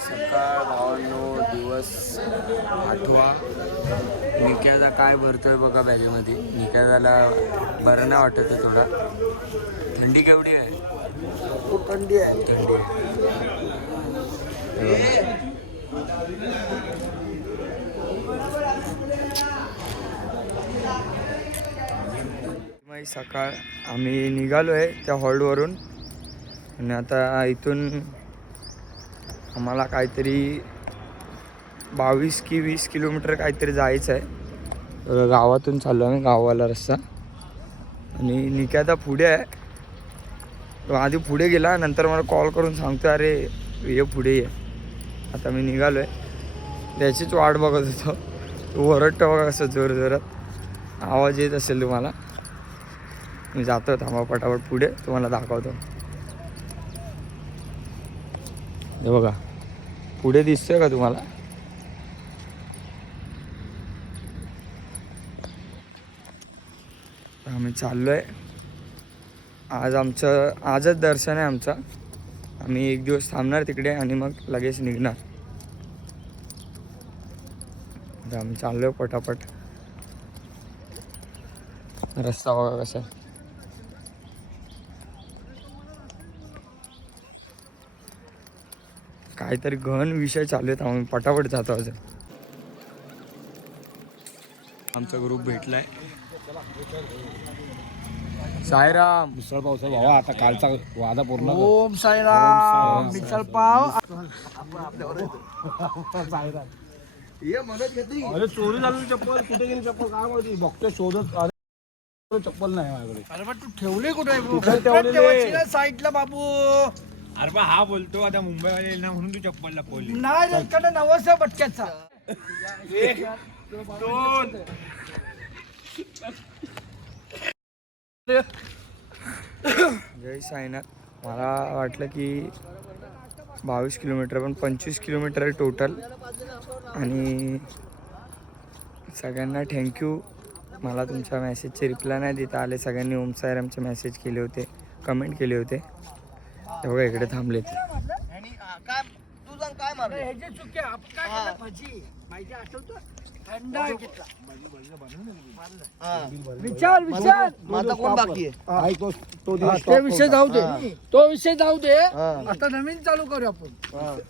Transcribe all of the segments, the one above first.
सकाळ भावांनो, दिवस 8वा. निक्याचा काय भरतोय बघा बॅगेमध्ये. निक्याला बरं नाही वाटत आहे थोडा. थंडी केवढी आहे? खूप थंडी आहे. सकाळ आम्ही निघालो आहे त्या हॉल्टवरून आणि आता इथून आम्हाला काहीतरी 22 की 20 किलोमीटर काहीतरी जायचं आहे. गावातून चाललो आम्ही, गावाला रस्ता. आणि निक्याता पुढे आहे. तो आधी पुढे गेला, नंतर मला कॉल करून सांगतो अरे ये पुढे ये. आता मी निघालो आहे, त्याचीच वाट बघत होतो. तो ओरडतो बघा कसं जोरजोरात आवाज येत असेल तुम्हाला. मी जातो, थांबा पटापट पुढे तुम्हाला दाखवतो. हे बघा पुढे दिसतोय का तुम्हाला? आम्ही चाललोय. आजच दर्शन आहे आमचं. आम्ही एक दिवस थांबणार तिकडे आणि मग लगेच निघणार. आता आम्ही चाललोय पटापट. रस्ता बघा कसा आहे. काहीतरी गहन विषय चालू आहेत. आम्ही पटापट जातो. अजून आमचा ग्रुप भेटलाय. साईराम मिसळ पावसा भावा आता कालचा वादा पूर्ण. ओम साईराम. मिसळ पाव. अरे चोरी झाली चप्पल. कुठे गेली चप्पल काय माहिती. बघतोय शोधत. अरे चप्पल नाही माझ्याकडे. अरे पण तू ठेवले कुठे? ठेवलेली? साईडला बाबू. अरे बा हा बोलतो आता मुंबईवाले ना म्हणून तू चप्पल लपवली. नाही रे, इकडे 90 बटक्याचा. जय साईनाथ. मला वाटलं की 22 किलोमीटर पण 25 किलोमीटर आहे टोटल. आणि सगळ्यांना थँक्यू. मला तुमच्या मेसेजचे रिप्लाय नाही देता आले. सगळ्यांनी ओम साईरामचे मेसेज केले होते, कमेंट केले होते. ते बघा इकडे थांबलेत. ह्याचे चुके आपण काय करणार? भजी माहिती आठवतो? थंड घेतला. विचार माझा कोण बाकी आहे? ते विषय जाऊ दे. तो विषय जाऊ दे. आता नवीन चालू करू आपण.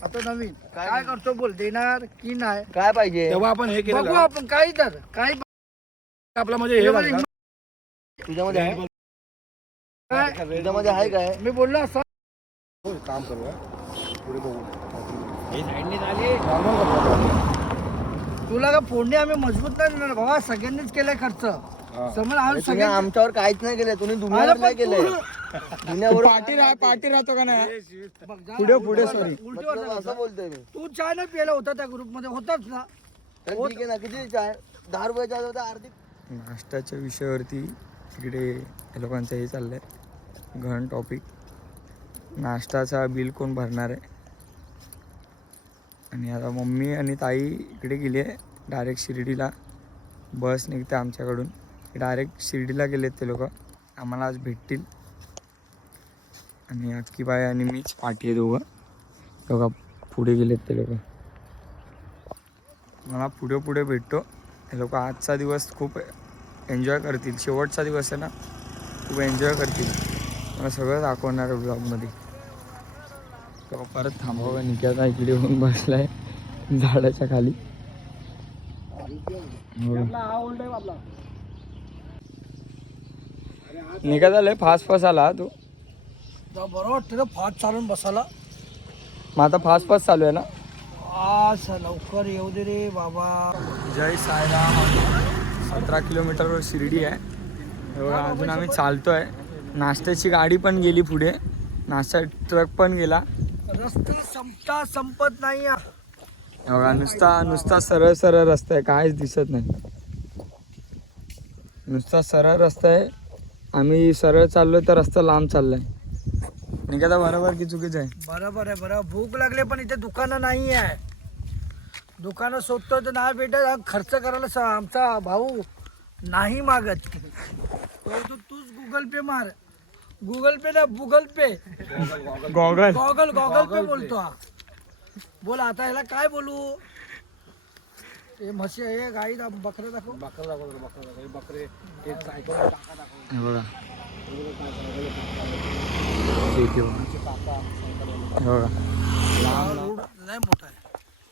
आता नवीन काय करतो बोल. देणार की नाही काय पाहिजे तेव्हा आपण हे बघू. आपण काही तर काही आपला म्हणजे हे झालं का? तुझ्यामध्ये आहे काय तुझ्यामध्ये आहे काय? मी बोललो असं. काम करूया पुढे बघू. तुला का फोडणी आम्ही मजबूत नाही देणार बाबा. सगळ्यांनीच केलाय खर्च. समज आज तुम्ही आमच्यावर काहीच नाही केलंय. तुम्ही दुनियावर काय केलंय? पाठी राहतो का नाही? पुढे सॉरी असं बोलतोय मी. तू चाय नाही प्यायला होता त्या ग्रुप मध्ये होताच ना. तर ठीक आहे ना. किती चाय? 10 रुपयाचा होता अर्धी. नाश्त्याच्या विषयावरती इकडे या लोकांचं हे चाललंय गहन टॉपिक. नाश्ताचा बिल कोण भरणार आहे? आणि आता मम्मी आणि ताई इकडे गेली आहे डायरेक्ट शिर्डीला. बस निघते आमच्याकडून. डायरेक्ट शिर्डीला गेलेत ते लोक. आम्हाला आज भेटतील. आणि अक्कीबाई आणि मीच पाठी आहे दोघं. बघा पुढे गेलेत ते लोक. मला पुढे भेटतो. हे लोक आजचा दिवस खूप एन्जॉय करतील. शेवटचा दिवस आहे ना, खूप एन्जॉय करतील. मला सगळं दाखवणार आहे ब्लॉगमध्ये. तेव्हा परत थांबावं. निक्याचा इकडे येऊन बसलाय झाडाच्या खाली. निघा लय फास्ट आला तू. बरोबर वाटतं फास्ट चालून बसायला. मग आता फास्ट चालू आहे ना. आज लवकर येऊ दे रे बाबा. जय साईराम. 17 किलोमीटरवर शिर्डी आहे. एवढं अजून आम्ही चालतोय. नाश्त्याची गाडी पण गेली पुढे. नाश्ता ट्रक पण गेला. रस्ता संपत नाही. बघा नुसता सरळ रस्ता आहे. काहीच दिसत नाही. नुसता सरळ रस्ता आहे. आम्ही सरळ चाललोय तर रस्ता लांब चाललाय. निघाला बरोबर की चुकीचं आहे? बरोबर आहे. बरोबर. भूक लागले पण इथे दुकानं नाही आहे. दुकानं शोधतो तर नाही भेटत. खर्च करायला आमचा भाऊ नाही मागत. तूच गुगल पे मार. गुगल पे ना गुगल पे. गॉगल पे बोलतो हा. बोल आता ह्याला काय बोलू. हे म्हशी हे गाई बकरे दाखव. बकरे बकरे एक सायकल टाका दाखव. हे बघा हे बघा रोड लय मोठा आहे.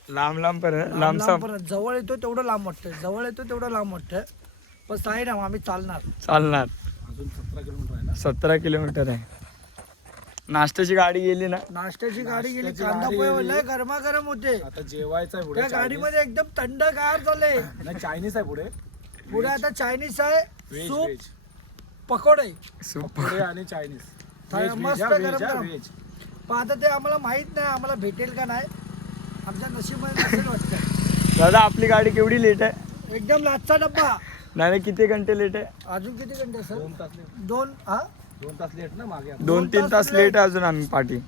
लांब लांब पर्यंत लांब लांब पर्यंत. जवळ येतो तेवढं लांब वाटतं. जवळ येतो तेवढं लांब वाटतं. पण साई ना आम्ही चालणार. चालणार. अजून 17 किलोमीटर आहे ना. 17 किलोमीटर आहे. नाश्त्याची गाडी गेली ना. नाश्त्याची गाडी गेली. नाश्त्याची कांदा गाडी पोहे गेली. लय गरमागरम होते. आता जेवायचं आहे पुढे. त्या गाडीमध्ये एकदम थंडगार झाले. नाही चायनीज आहे पुढे. पुढे आता चायनीज आहे. व्हेज सूप व्हेज पकोडे. सूप पुढे आणि चायनीज. मस्त गरम गरम. व्हेज. पण आता ते आम्हाला माहित नाही आम्हाला भेटेल का नाही. आमच्या नशिबामध्ये नसेल वाटतं. दादा आपली गाडी केवढी लेट आहे. एकदम लाचचा डब्बा. नाही किती घंटे लेट आहे. अजून किती घंटे सर. 2 तास लेट. 2 तास लेट ना मागे. 2-3 तास लेट आहे अजून आम्ही पाठी.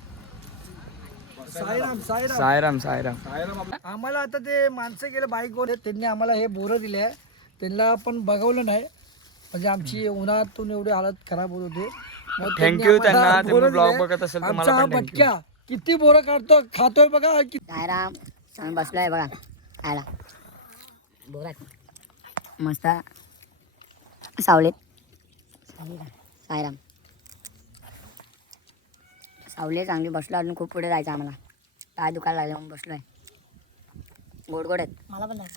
साईराम साईराम सायराम सायराम. सायराम आपलं. आम्हाला आता ते माणसं गेले बाईकवर त्यांनी आम्हाला हे बोरं दिले आहे. त्यांना पण बघवलं नाही. म्हणजे आमची उन्हातून एवढी हालत खराब होत होती. मग त्यांनी थँक्यू आम्हाला त्यांना. बोरं तुम्ही ब्लॉग दिले. बघत असेल तर आमचा मला हा पण थँक्यू. बटक्या किती बोरं काढतो खातोय बघा. सायराम आम्ही बसलोय बघा खायला. बोरात मस्त सावलीत. सायराम सावली चांगली बसलो. अजून खूप पुढे जायचं आम्हाला. पाय दुखायला लागले म्हणून बसलोय. गोड गोड आहेत. मला पण जायचं.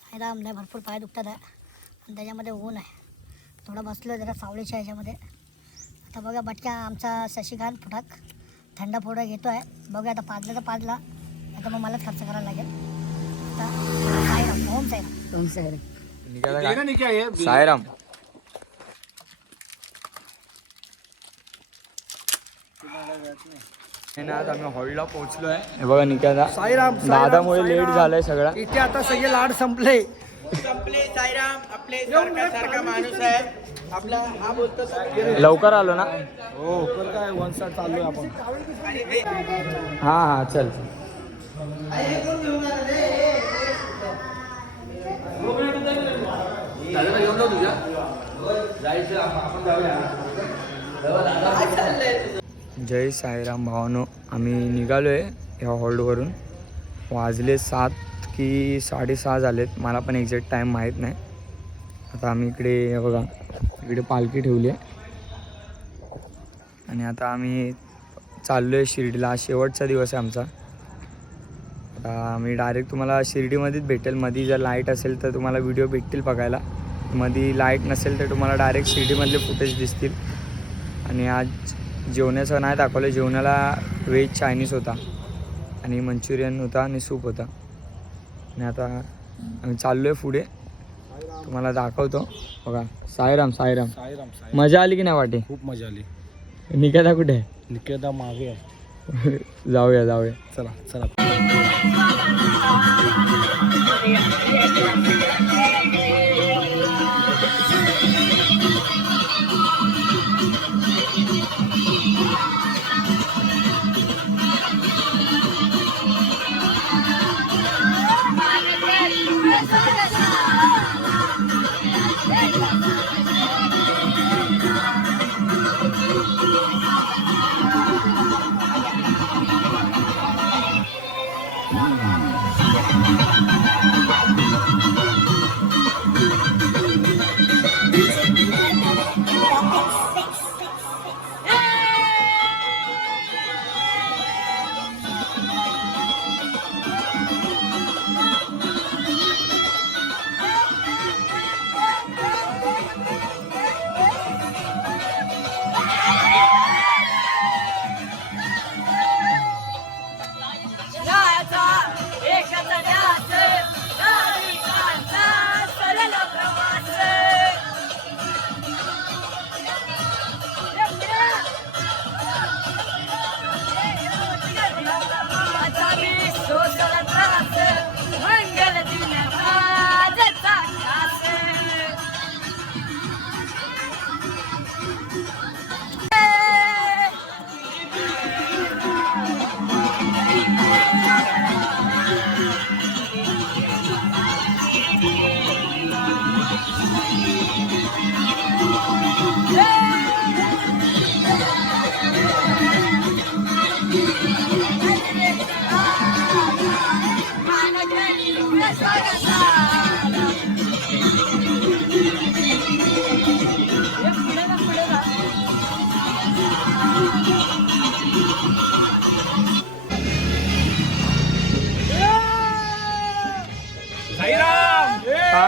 साईराम नाही भरपूर पाय दुखतात आहे आणि त्याच्यामध्ये ऊन आहे. थोडं बसलो जरा सावलीच्या ह्याच्यामध्ये. आता बघा बटक्या आमचा शशिकांत फुटाक थंड फोडं घेतो आहे. बघूया आता पाजला तर पाजला आता मग मलाच खर्च करायला लागेल. आता साईराम ओम साईराम. ओम सायराम. निघाला का? निघा ये. सायराम. आज आम्ही हॉलला पोहोचलोय. हे बघा निकादा. साईराम दादामुळे लेट झालाय सगळा. इथे आता सगळे लाड संपले. साईराम आपले सारखा माणूस आहे आपला. हा बोलतो लवकर आलो ना. हो तर काय 1 साइड चाललोय आपण. हा हा चल. जय साईराम भावानो. आम्ही निघालोय ह्या हॉल्डवरून. वाजले 7 की 6:30 झालेत. मला पण एक्झॅक्ट टाईम माहीत नाही. आता आम्ही इकडे हे बघा इकडे पालखी ठेवली आहे आणि आता आम्ही चाललो आहे शिर्डीला. शेवटचा दिवस आहे आमचा. आता आम्ही डायरेक्ट तुम्हाला शिर्डीमध्येच भेटेल. मध्ये जर लाईट असेल तर तुम्हाला व्हिडिओ भेटतील बघायला. मध्ये लाईट नसेल तर तुम्हाला डायरेक्ट शिर्डीमधले फुटेज दिसतील. आणि आज जेवणाचं नाही दाखवलं. जेवणाला व्हेज चायनीज होता आणि मंचुरियन होता आणि सूप होता. आणि आता आम्ही चाललो आहे पुढे. तुम्हाला दाखवतो बघा. साईराम साईराम. सायराम. मजा आली की नाही वाटे. खूप मजा आली. निकेता कुठे आहे. निकेता मागे आहे. जाऊया जाऊया. चला चला.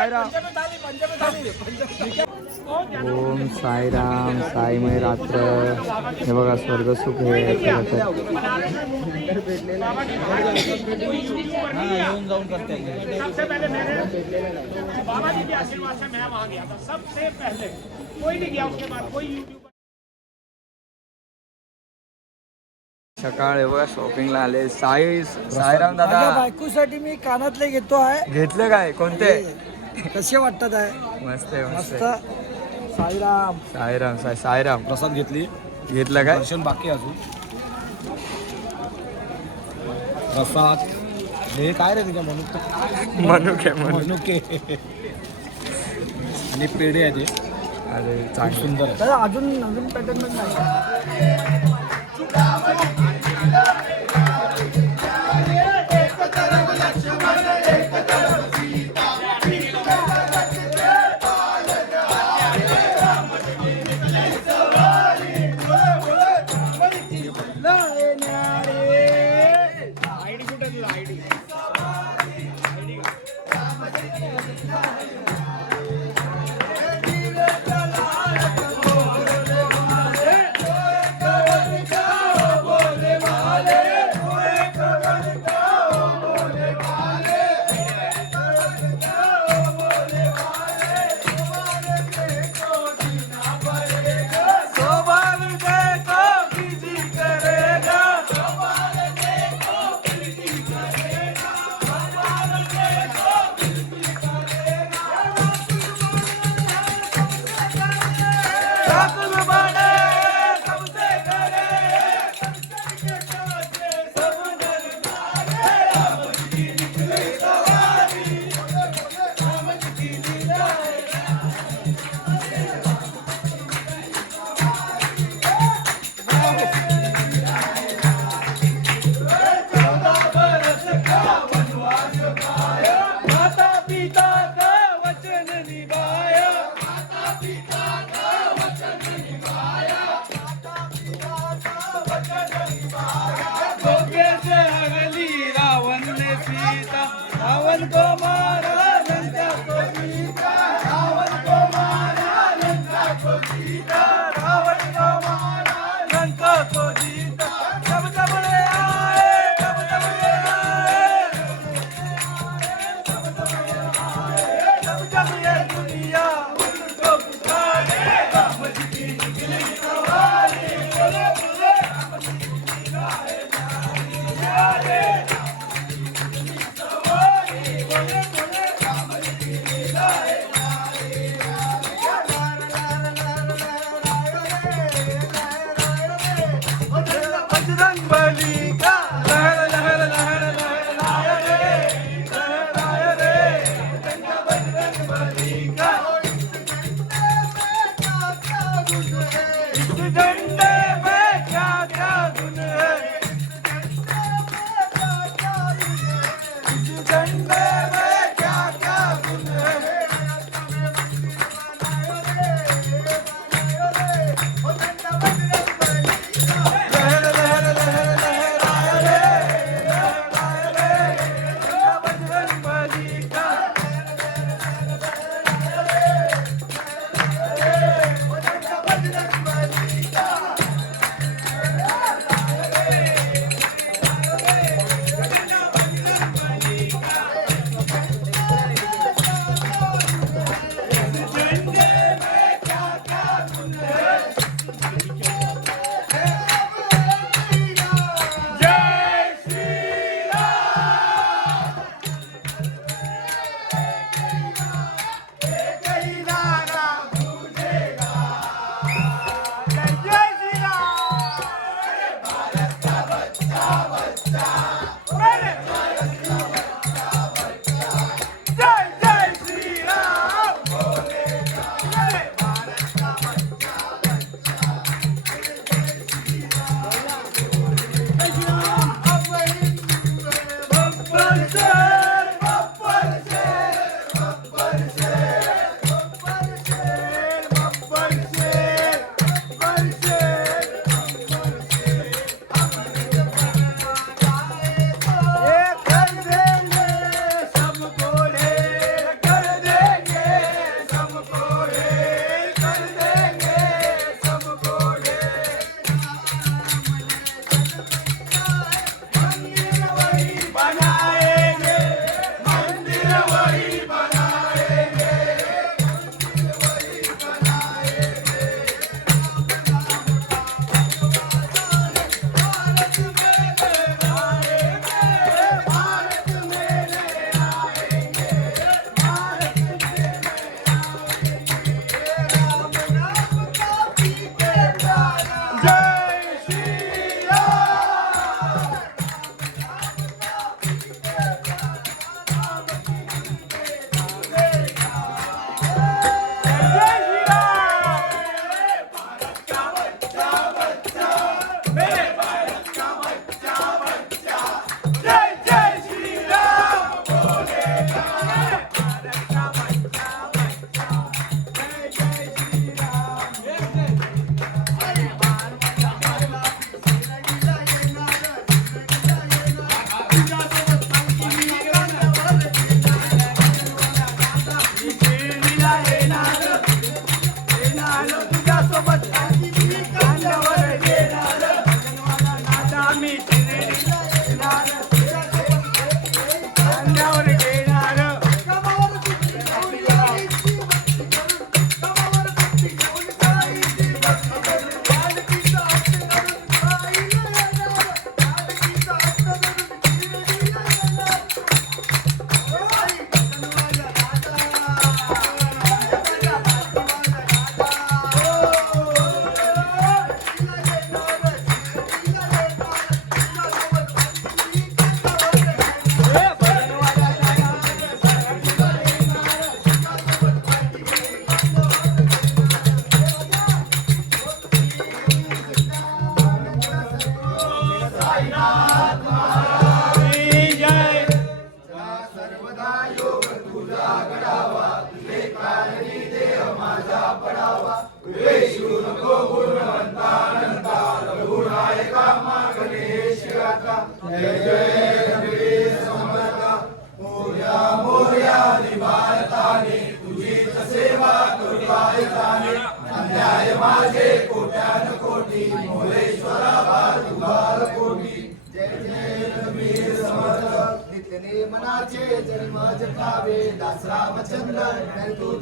साईराम ओम साईराम साईमय रात्र. हे बघा स्वर्गसुख हे येऊन जाऊन करते सबसे पहले मैंने बाबा जी के आशीर्वाद से मैं वहां गया था सबसे पहले. कोई नहीं गया उसके बाद कोई यूट्यूब. सकाळ हे बघा शॉपिंगला आले. साईराम माझ्या दादा बायकोसाठी मी कानातले घेतो आहे. घेतले काय कोणते? कसे वाटतात आहे? मस्त आहे मस्त मस्त. आहे. साईराम. साईराम साईराम प्रसाद घेतली घेतलं काय? दर्शन बाकी आहे अजून. प्रसाद हे काय रे तुझ्या मनुके मनुके आणि पेढे आहे ते अरे खूप चांगलं. सुंदर आहे. दादा अजून नवीन पॅटर्न मध्ये नाही.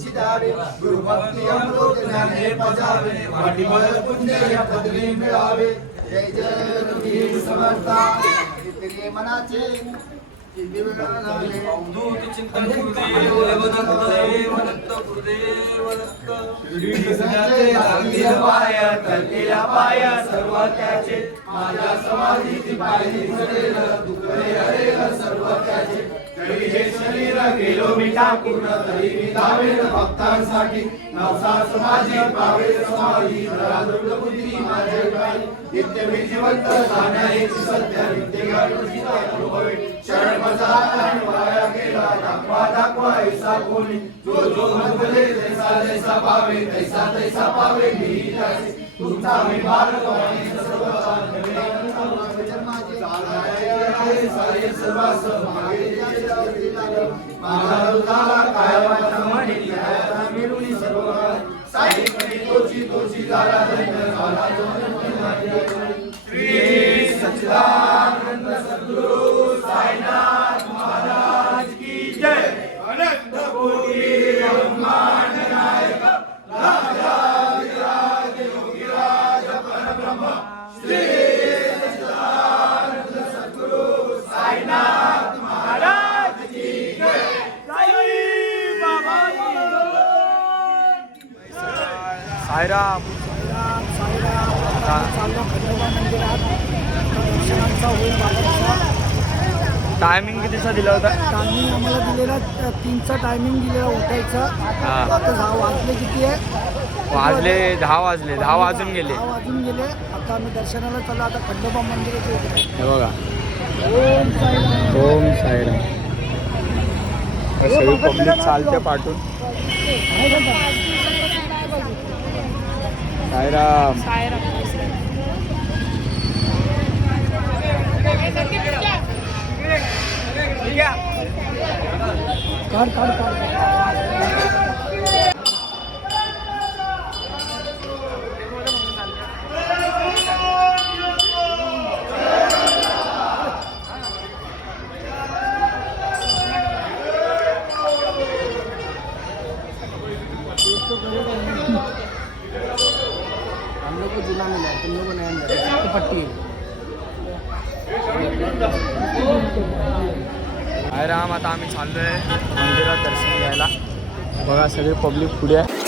उंची द्यावे गुरुभक्ती अमृत ज्ञाने पजावे वाटीभर पुण्य या पदवी मिळावे जय जय रघुवीर समर्था इतके मनाचे अवधूत चिंतन गुरुदेव देव दत्त गुरुदेव दत्त श्री कृष्णाचे लागलेल्या पाया करतेल्या पाया सर्व त्याचे माझ्या समाधीची पायरी चढेल दुखले हरेल सर्व त्याचे तरी हे शरीर गेलो मी टाकून तरी मी धावेल भक्तांसाठी नवसा समाधी पावे समाधी दुर्ग बुद्धी माझे पाय नित्य मी जिवंत जाण्याची सत्य नित्य अनुभवे शरण माझा वाया गेला दाखवा ऐसा कोणी जो जो म्हणले जैसा जैसा पावे तैसा तैसा पावे मी त्याचे तुमचा मी बालक आणि सर्व सारे सर्वास माझा दुधाला काय वाचा म्हणे मिळून सर्व साई तोची तोची झाला श्री सच्चिदानंद सद्गुरु साईनाथ महाराज की जय अनंत कोटी ब्रह्मांड नायक राजाधिराज योगीराज परब्रह्म श्री सच्चिदानंद सद्गुरु साईनाथ महाराज की जय साई बाबा साईराम. चाललो खंडोबा मंदिरात दर्शनांचा होईल बाबाचा. टायमिंग कितीचा दिला होता? टायमिंग आम्हाला दिलेला 3चा टायमिंग दिलेला उठायचा. हा. आता 6 वाजले किती आहे? वाजले 10 वाजले, 10 वाजून गेले. 6 वाजून गेले. आता आम्ही दर्शनाला चाललो. आता खंडोबा मंदिराचे उठे. हे बघा. ओम साईराम. ओम साईराम. सगळी पब्लिक चालते पाठून. साईराम. काढ. हम लोग को जुला मिला है, तुम लोग को नया मिला है. पट्टी है. साईराम. आता आम्ही चाललोय मंदिरात दर्शन घ्यायला. बघा सगळी पब्लिक पुढे आहे.